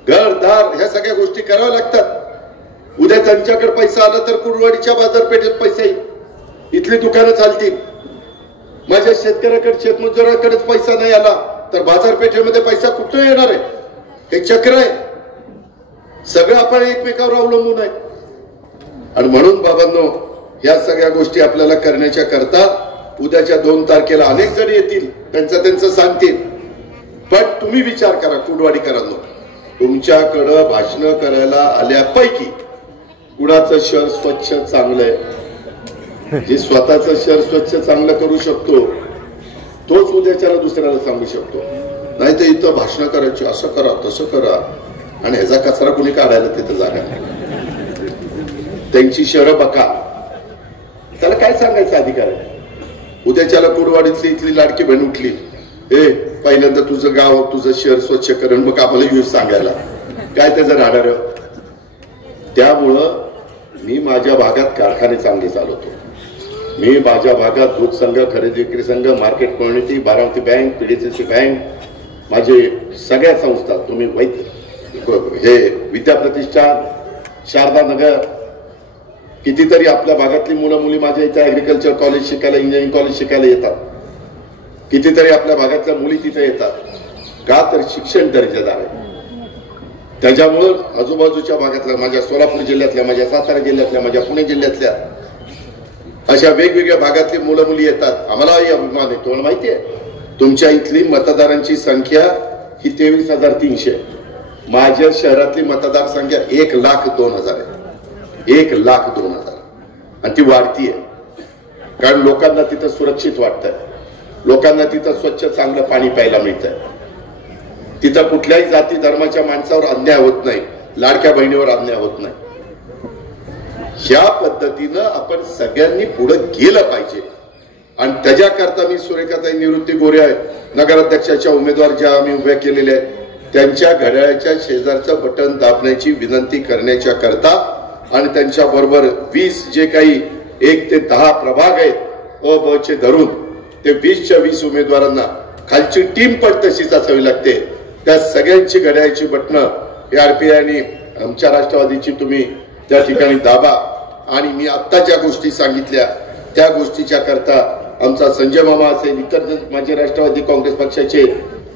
घरदार ह्या सगळ्या गोष्टी कराव्या लागतात. उद्या त्यांच्याकडे पैसा आला तर कुडवाडीच्या बाजारपेठेत पैसा येईल, इथली दुकानं चालतील. माझ्या शेतकऱ्याकडे, शेतमजुराकडेच पैसा नाही आला तर बाजारपेठेमध्ये पैसा कुठं येणार आहे? हे चक्र आहे. सगळं आपण एकमेकावर अवलंबून आहे. आणि म्हणून बाबांनो, या सगळ्या गोष्टी आपल्याला करण्याच्या करता उद्याच्या 2 तारखेला अनेक जण येतील, त्यांचं सांगतील. पण तुम्ही विचार करा कुडवाडीकरांनो, तुमच्याकडं भाषण करायला आल्यापैकी कुणाचं शहर स्वच्छ चांगलं आहे, जे स्वतःचं शहर स्वच्छ चांगलं करू शकतो तोच उद्याच्याला दुसऱ्याला सांगू शकतो. नाही तर इथं भाषण करायची, असं करा तसं करा, आणि ह्याचा कचरा कुणी काढायला तिथं जागा नाही. त्यांची शहरं बघा, त्याला काय सांगायचा अधिकार आहे? उद्याच्याला कुडवाडीतली इथली लाडकी बहीण उठली, पहिल्यांदा तुझं गाव, तुझं शहर स्वच्छ करण, मग आम्हाला यूज सांगायला काय त्याचं राहणार? त्यामुळं मी माझ्या भागात कारखाने चांगले चालवतो. मी माझ्या भागात दूध संघ, खरेदी विक्री संघ, market community, Baramati bank, PDCC bank, माझे सगळ्या संस्था, तुम्ही हे विद्या प्रतिष्ठान, शारदा नगर, कितीतरी आपल्या भागातली मुलं मुली माझ्या इथे ऍग्रिकल्चर कॉलेज शिकायला, इंजिनिअरिंग कॉलेज शिकायला येतात. कितीतरी आपल्या भागातल्या मुली तिथे येतात का, तर शिक्षण दर्जेदार आहे. त्याच्यामुळं आजूबाजूच्या भागातल्या, माझ्या सोलापूर जिल्ह्यातल्या, माझ्या सातारा जिल्ह्यातल्या, माझ्या पुणे जिल्ह्यातल्या अशा वेगवेगळ्या भागातली मुलं मुली येतात. आम्हालाही अभिमान आहे. तुम्हाला माहिती आहे तुमच्या इथली मतदारांची संख्या ही 23,300. माझ्या शहरातली मतदार संख्या 1,02,000 आहे. 1,02,000 आणि ती वाढतीये. कारण लोकांना तिथं सुरक्षित वाटतंय, लोकांना तिथं स्वच्छ चांगलं पाणी प्यायला मिळतंय, तिथं कुठल्याही जाती धर्माच्या माणसावर अन्याय होत नाही, लाडक्या बहिणीवर अन्याय होत नाही. ह्या पद्धतीनं आपण सगळ्यांनी पुढे गेलं पाहिजे. आणि त्याच्याकरता मी सुरेखाताई निवृत्ती गोरे नगराध्यक्षाच्या उमेदवार ज्या आम्ही उभ्या केलेल्या आहेत त्यांच्या घड्याळाच्या शेजारचं बटन दाबण्याची विनंती करण्याच्या करता आणि त्यांच्या बरोबर 20 जे काही 1 ते 10 प्रभाग आहेत अ ब चे धरून ते 20च्या 20 उमेदवारांना खालची टीम पण तशीच असावी लागते. त्या सगळ्यांची घड्याळाची बटणं ARPI आणि आमच्या राष्ट्रवादीची तुम्ही त्या ठिकाणी दाबा. आणि मी आत्ता ज्या गोष्टी सांगितल्या त्या गोष्टीच्या करता आमचा संजय मामा असेल, इतर माझे राष्ट्रवादी काँग्रेस पक्षाचे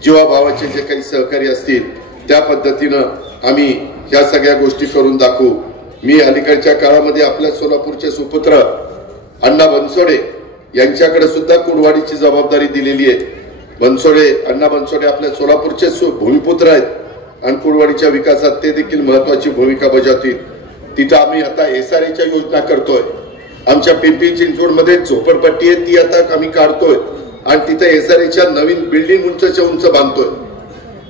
जीवाभावाचे जे काही सहकारी असतील त्या पद्धतीनं आम्ही या सगळ्या गोष्टी करून दाखवू. मी अलीकडच्या काळामध्ये आपल्या सोलापूरचे सुपुत्र अण्णा बनसोडे यांच्याकडे सुद्धा कुडवाडीची जबाबदारी दिलेली आहे. अण्णा बनसोडे आपल्या सोलापूरचे भूमिपुत्र आहेत आणि कुडवाडीच्या विकासात ते देखील महत्वाची भूमिका बजावतील. तिथं आम्ही आता SRAच्या योजना करतोय. आमच्या पिंपरी चिंचवडमध्ये झोपडपट्टी आहे ती आता आम्ही काढतोय आणि तिथे SRAच्या नवीन बिल्डिंग उंचच्या उंच बांधतोय.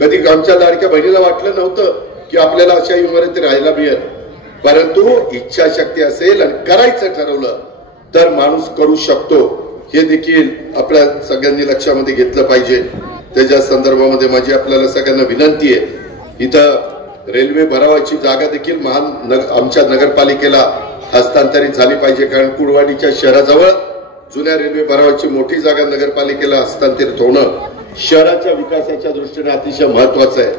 कधी आमच्या लाडक्या बहिणीला वाटलं नव्हतं की आपल्याला अशा इमारती राहायला मिळेल, परंतु इच्छाशक्ती असेल आणि करायचं ठरवलं तर माणूस करू शकतो. हे देखील आपल्या सगळ्यांनी लक्षामध्ये घेतलं पाहिजे. त्याच्या संदर्भामध्ये माझी आपल्याला सगळ्यांना विनंती आहे, इथं रेल्वे भरावाची जागा देखील आमच्या नगरपालिकेला हस्तांतरित झाली पाहिजे. कारण कुडवाडीच्या शहराजवळ जुन्या रेल्वे भरावाची मोठी जागा नगरपालिकेला हस्तांतरित होणं शहराच्या विकासाच्या दृष्टीने अतिशय महत्वाचं आहे.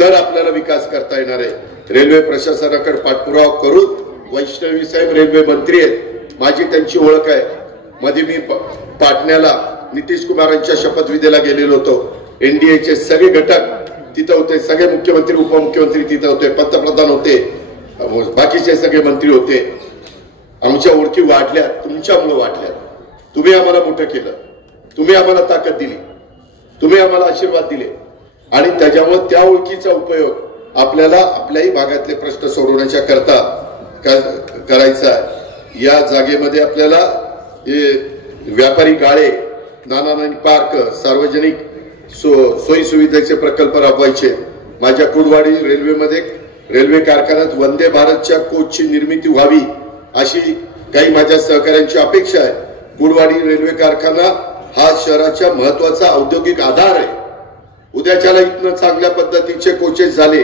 तर आपल्याला विकास करता येणार आहे. रेल्वे प्रशासनाकडे पाठपुरावा करून वैष्णवी साहेब रेल्वे मंत्री आहेत, माझी त्यांची ओळख आहे. मध्ये मी पाटण्याला नितीश कुमारांच्या शपथविधीला गेलेलो होतो. NDAचे सगळे घटक तिथं होते, सगळे मुख्यमंत्री उपमुख्यमंत्री तिथं होते, पंतप्रधान होते, बाकीचे सगळे मंत्री होते. आमच्या ओळखी वाढल्या, तुमच्यामुळे वाढल्या. तुम्ही आम्हाला मोठं केलं, तुम्ही आम्हाला ताकद दिली, तुम्ही आम्हाला आशीर्वाद दिले आणि त्याच्यामुळे त्या ओळखीचा उपयोग आपल्याला आपल्याही भागातले प्रश्न सोडवण्याच्या करता करायचा आहे. या जागेमध्ये आपल्याला व्यापारी गाळे, नाना पार्क, सार्वजनिक सोयी सुविधेचे प्रकल्प राबवायचे. माझ्या कुडवाडी रेल्वेमध्ये रेल्वे कारखान्यात वंदे भारतच्या कोचची निर्मिती व्हावी अशी काही माझ्या सहकाऱ्यांची अपेक्षा आहे. कुडवाडी रेल्वे कारखाना हा शहराच्या महत्वाचा औद्योगिक आधार आहे. उद्याच्याला इथनं चांगल्या पद्धतीचे कोचेस झाले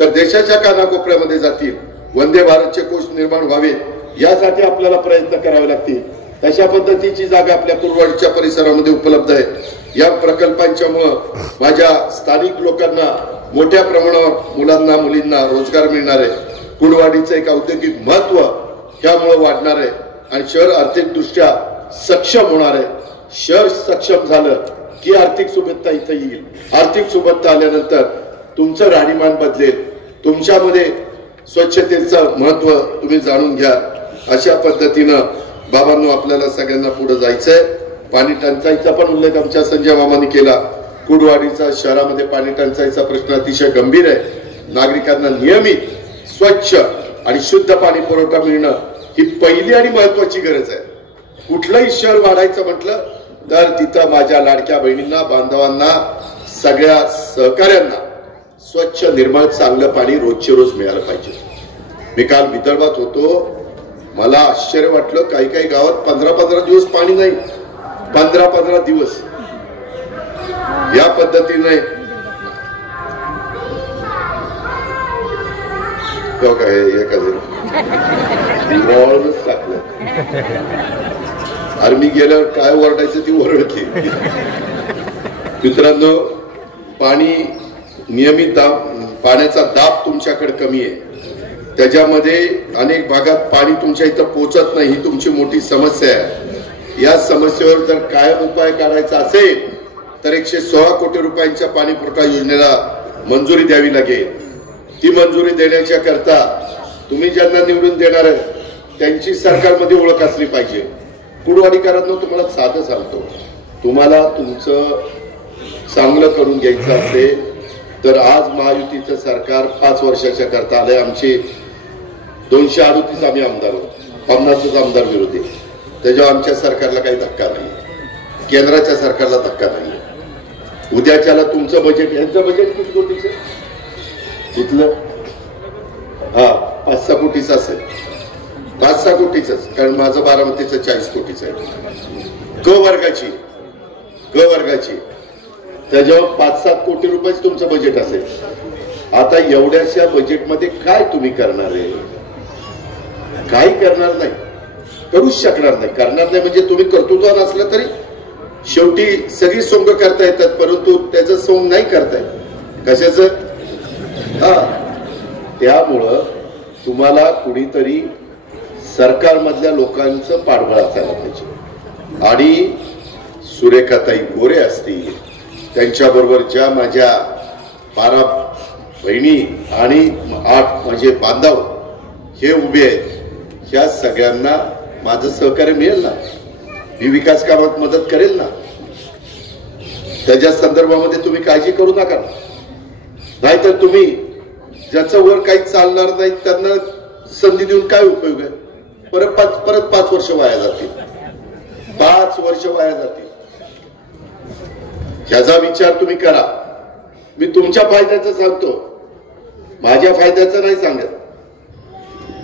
तर देशाच्या कानाकोपऱ्यामध्ये जातील. वंदे भारतचे कोच निर्माण व्हावेत यासाठी आपल्याला प्रयत्न करावे लागतील. तशा पद्धतीची जागा आपल्या कुडवाडीच्या परिसरामध्ये उपलब्ध आहे. या प्रकल्पांच्यामुळे माझ्या स्थानिक लोकांना मोठ्या प्रमाणावर मुलांना मुलींना रोजगार मिळणार आहे. कुडवाडीचं एक औद्योगिक महत्व ह्यामुळे वाढणार आहे आणि शहर आर्थिकदृष्ट्या सक्षम होणार आहे. शहर सक्षम झालं की आर्थिक सुबत्ता इथं येईल. आर्थिक सुबत्ता आल्यानंतर तुमचं राहणीमान बदलेल, तुमच्यामध्ये स्वच्छतेचं महत्व तुम्ही जाणून घ्या. अशा पद्धतीनं बाबांनो आपल्याला सगळ्यांना पुढे जायचंय. पाणी टंचाईचा पण उल्लेख आमच्या संजय मामांनी केला. कुडवाडीचा शहरामध्ये पाणी टंचाईचा प्रश्न अतिशय गंभीर आहे. नागरिकांना नियमित स्वच्छ आणि शुद्ध पाणी पुरवठा मिळणं ही पहिली आणि महत्वाची गरज आहे. कुठलंही शहर वाढायचं म्हटलं तर तिथं माझ्या लाडक्या बहिणींना, बांधवांना, सगळ्या सहकाऱ्यांना स्वच्छ निर्मळ चांगलं पाणी रोजचे रोज मिळालं पाहिजे. मी काल विदर्भात होतो, मला आश्चर्य वाटलं. काही काही गावात 15-15 दिवस पाणी नाही. 15-15 दिवस या पद्धतीने टाकलं. अरे मी गेल्यावर काय ओरडायचं ती ओरडली. मित्रांनो, पाणी नियमित पाण्याचा दाब तुमच्याकडे कमी आहे. त्याच्यामध्ये अनेक भागात पाणी तुमच्या इथं पोहोचत नाही, ही तुमची मोठी समस्या आहे. या समस्येवर जर कायम उपाय काढायचा असेल तर 116 कोटी रुपयांच्या पाणी पुरवठा योजनेला मंजुरी द्यावी लागेल. ती मंजुरी देण्याच्या करता तुम्ही ज्यांना निवडून देणार आहे त्यांची सरकारमध्ये ओळख असली पाहिजे. कुडवाडीकरांना तुम्हाला साधं सांगतो, तुम्हाला तुमचं चांगलं करून घ्यायचं असेल तर आज महायुतीचं सरकार 5 वर्षाच्या करता आलंय. आमचे 238 आम्ही आमदार होतो, 50च आमदार विरोधी. त्याच्यावर आमच्या सरकारला काही धक्का नाही, केंद्राच्या सरकारला धक्का नाही. उद्याच्याला तुमचं बजेट, यांचं बजेट किती कोटीचं तिथलं 5-6 कोटीचं असेल, 5-6 कोटीचंच, कारण माझं बारामतीचं 40 कोटीचं आहे. क वर्गाची त्याच्यावर 5-7 कोटी रुपयेच तुमचं बजेट असेल. आता एवढ्याशा बजेटमध्ये काय तुम्ही करणार आहे? काही करणार नाही, करूच शकणार नाही. करणार नाही म्हणजे तुम्ही कर्तृत्व नसलं तरी शेवटी सगळी सोंग करता येतात, परंतु त्याचं सोंग नाही करता येत. कशाचं? त्यामुळं तुम्हाला कुणीतरी सरकारमधल्या लोकांचं पाठबळ असायला पाहिजे. आणि सुरेखाताई गोरे असतील, त्यांच्याबरोबर ज्या माझ्या 12 बहिणी आणि 8 माझे बांधव हे उभे आहेत, ह्या सगळ्यांना माझं सहकार्य मिळेल ना, मी विकास कामात मदत करेल ना. त्याच्या संदर्भामध्ये तुम्ही काळजी करू नका. नाहीतर तुम्ही ज्याचं वर काही चालणार नाही त्यांना संधी देऊन काय उपयोग आहे? परत 5 वर्ष वाया जातील, 5 वर्ष वाया जातील. ह्याचा विचार तुम्ही करा. मी तुमच्या फायद्याचं सांगतो, माझ्या फायद्याचं नाही सांगत.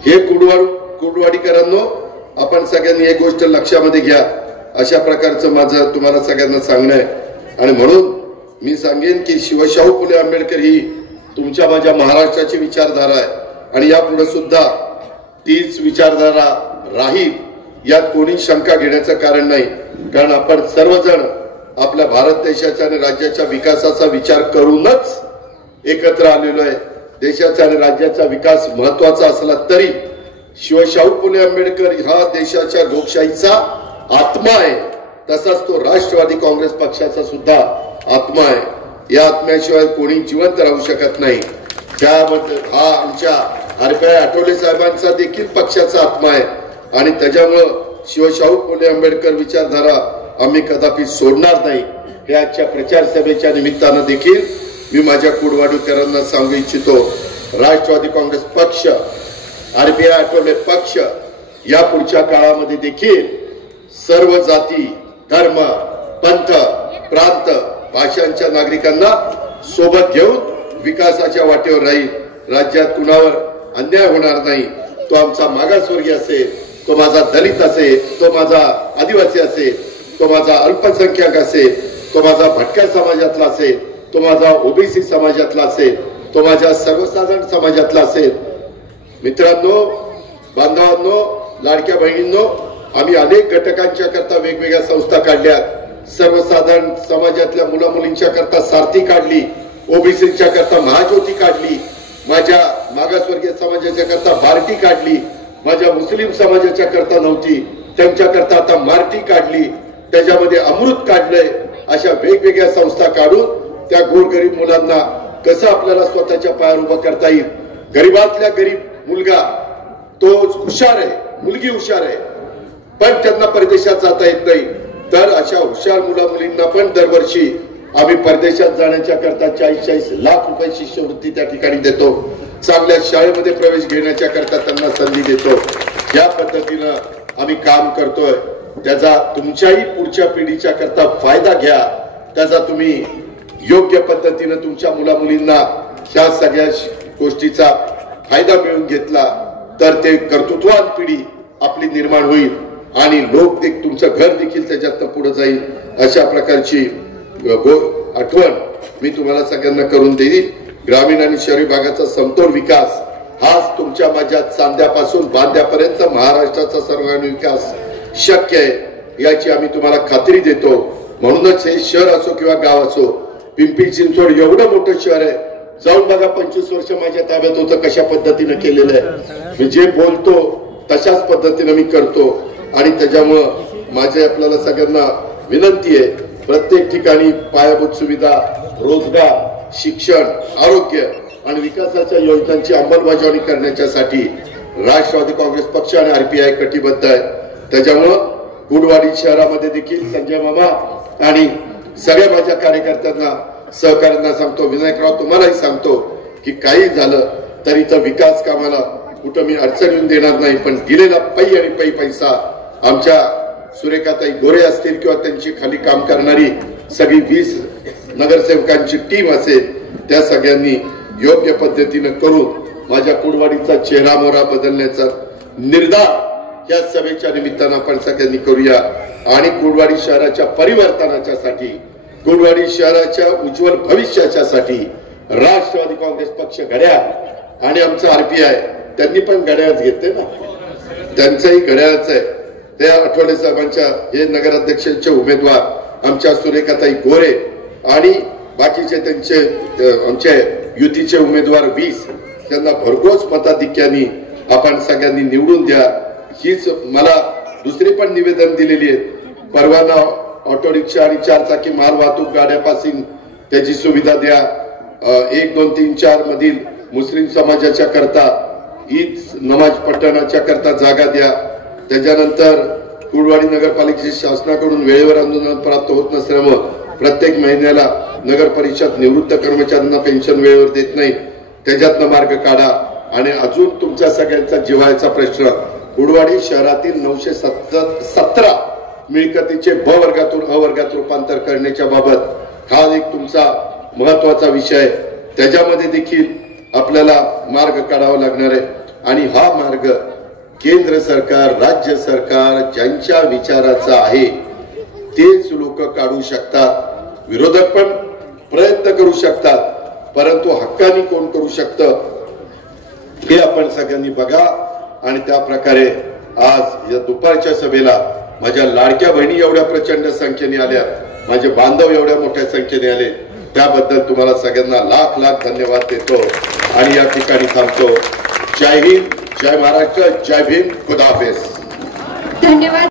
हे कुडवाडीकरांनो, आपण सगळ्यांनी एक गोष्ट लक्षामध्ये घ्या. अशा प्रकारचं माझं तुम्हाला सगळ्यांना सांगणं आहे. आणि म्हणून मी सांगेन की शिवशाहू फुले आंबेडकर ही तुमच्या माझ्या महाराष्ट्राची विचारधारा आहे आणि यापुढे सुद्धा तीच विचारधारा राहील, यात कोणी शंका घेण्याचं कारण नाही. कारण आपण सर्वजण आपल्या भारत देशाच्या आणि राज्याच्या विकासाचा विचार करूनच एकत्र आलेलो आहे. देशाचा आणि राज्याचा विकास महत्वाचा असला तरी शिवशाहू फुले आंबेडकर हा देशाच्या लोकशाहीचा आत्मा आहे, तसाच तो राष्ट्रवादी काँग्रेस पक्षाचा सुद्धा आत्मा आहे. या आत्म्याशिवाय कोणी जिवंत राहू शकत नाही. त्यामध्ये हा आमच्या हरभाई आठवले साहेबांचा देखील पक्षाचा आत्मा आहे आणि त्याच्यामुळं शिवशाहू फुले आंबेडकर विचारधारा आम्ही कदापि सोडणार नाही. हे आजच्या प्रचार सभेच्या निमित्तानं देखील मी माझ्या कुडवाडीकरांना सांगू इच्छितो. राष्ट्रवादी काँग्रेस पक्ष, हरभाई आठवले पक्ष या पुढच्या काळामध्ये देखील सर्व जाती, धर्म, पंथ, प्रांत, भाषांच्या नागरिकांना सोबत घेऊन विकासाच्या वाटेवर राहील. राज्यात कुणावर अन्याय होणार नाही. तो आमचा मागासवर्गीय असेल, तो माझा दलित असेल, तो माझा आदिवासी असेल, तो माझा अल्पसंख्याक असेल, तो माझा भटक्या समाजातला असेल, तो माझा ओबीसी समाजातला असेल, तो माझ्या सर्वसाधारण समाजातला असेल. मित्रांनो, बांधवांनो, लाडक्या बहिणींनो, आम्ही अनेक घटकांच्या करता वेगवेगळ्या संस्था काढल्या. सर्वसाधारण समाजातल्या मुला मुलींच्या करता सारथी काढली, ओबीसीच्या करता महाज्योती काढली, माझ्या मागासवर्गीय समाजाच्या करता बार्टी काढली, माझ्या मुस्लिम समाजाच्या करता नव्हती त्यांच्या करता आता मार्टी काढली, त्याच्यामध्ये अमृत काढलंय. अशा वेगवेगळ्या संस्था काढून त्या गोरगरीब मुलांना कसं आपल्याला स्वतःच्या पायावर उभं करता येईल. गरीबातल्या गरीब मुलगा तो हुशार आहे, मुलगी हुशार आहे, पण त्यांना परदेशात जाता येत नाही. तर अशा हुशार मुला मुलींना पण दरवर्षी आम्ही परदेशात जाण्याच्या करता 40-40 लाख रुपये शिष्यवृत्ती त्या ठिकाणी देतो. चांगल्या शाळेमध्ये प्रवेश घेण्याच्या करता त्यांना संधी देतो. या पद्धतीनं आम्ही काम करतोय. त्याचा तुमच्याही पुढच्या पिढीच्या करता फायदा घ्या. त्याचा तुम्ही योग्य पद्धतीनं तुमच्या मुला मुलींना ह्या सगळ्या गोष्टीचा फायदा मिळवून घेतला तर ते कर्तृत्ववान पिढी आपली निर्माण होईल आणि लोक तुमचं घर देखील त्याच्यात पुढे जाईल. अशा प्रकारची आठवण मी तुम्हाला सगळ्यांना करून देईल. ग्रामीण आणि शहरी भागाचा समतोल विकास हाच तुमच्या माझ्या चांद्यापासून बांद्यापर्यंत महाराष्ट्राचा सर्वांगीण विकास शक्य आहे याची आम्ही तुम्हाला खात्री देतो. म्हणूनच हे शहर असो किंवा गाव असो, पिंपरी चिंचवड एवढं मोठं शहर आहे. जाऊन बघा, 25 वर्ष माझ्या ताब्यात होतं, कशा पद्धतीनं केलेलं आहे. मी जे बोलतो तशाच पद्धतीनं मी करतो आणि त्याच्यामुळं माझे आपल्याला सगळ्यांना विनंती आहे प्रत्येक ठिकाणी पायाभूत सुविधा, रोजगार, शिक्षण, आरोग्य आणि विकासाच्या योजनांची अंमलबजावणी करण्यासाठी राष्ट्रवादी काँग्रेस पक्ष आणि आरपीआय कटिबद्ध आहे. त्याच्यामुळं कुडवाडी शहरामध्ये देखील संजय मामा आणि सगळ्या माझ्या कार्यकर्त्यांना, सहकार्यांना सांगतो, विनायकराव तुम्हालाही सांगतो की काही झालं तरी तर विकास कामाला कुठं मी अडचण येऊन देणार नाही, पण दिलेला पै आणि पै पैसा आमच्या सुरेखाताई गोरे असतील किंवा त्यांची खाली काम करणारी सगळी 20 नगरसेवकांची टीम असेल, त्या सगळ्यांनी योग्य पद्धतीनं करून माझ्या कुडवाडीचा चेहरा मोहरा बदलण्याचा निर्धार या सभेच्या निमित्तानं आपण सगळ्यांनी करूया. आणि कुडवाडी शहराच्या परिवर्तनाच्या साठी, कुडवाडी शहराच्या उज्ज्वल भविष्याच्या साठी राष्ट्रवादी काँग्रेस पक्ष घड्याळ आणि आमचं आरपीआय त्यांनी पण घड्याळच घेतले ना, त्यांचंही घड्याळच आहे. त्या आठवले साहेबांच्या हे नगराध्यक्षांचे उमेदवार आमच्या सुरेखाताई गोरे आणि बाकीचे त्यांचे आमचे युतीचे उमेदवार 20 त्यांना भरघोस मताधिक्याने आपण सगळ्यांनी निवडून द्या. हीच मला दुसरी पण निवेदन दिलेली आहेत. परवाना ऑटो रिक्षा आणि 4 चाकी माल वाहतूक गाड्यापासून त्याची सुविधा द्या. 1, 2, 3, 4 मधील मुस्लिम समाजाच्या करता ईद नमाज पठणाच्या करता जागा द्या. त्याच्यानंतर कुडवाडी नगरपालिकेच्या शासनाकडून वेळेवर अनुदान प्राप्त होत नसल्यामुळे प्रत्येक महिन्याला नगर परिषद निवृत्त कर्मचाऱ्यांना पेन्शन वेळेवर देत नाही, त्याच्यातनं मार्ग काढा. आणि अजून तुमच्या सगळ्यांचा जिव्हाळ्याचा प्रश्न, कुडवाडी शहरातील 917 मिळकतीचे ब वर्गातून अ वर्गात रूपांतर करण्याच्या बाबत हा एक तुमचा महत्वाचा विषय आहे. त्याच्यामध्ये देखील आपल्याला मार्ग काढावा लागणार आहे. आणि हा मार्ग केंद्र सरकार, राज्य सरकार ज्यांच्या विचाराचा आहे तेच लोक काढू शकतात. विरोधक पण प्रयत्न करू शकतात, परंतु हक्कानी कोण करू शकतं हे आपण सगळ्यांनी बघा. आणि त्या प्रकारे आज या दुपारच्या सभेला माझ्या लाडक्या बहिणी एवढ्या प्रचंड संख्येने आल्या, माझे बांधव एवढ्या मोठ्या संख्येने आले, त्याबद्दल तुम्हाला सगळ्यांना लाख लाख धन्यवाद देतो आणि या ठिकाणी थांबतो. जय हिंद, जय महाराष्ट्र, जय भीम, खुदा हाफिज. धन्यवाद.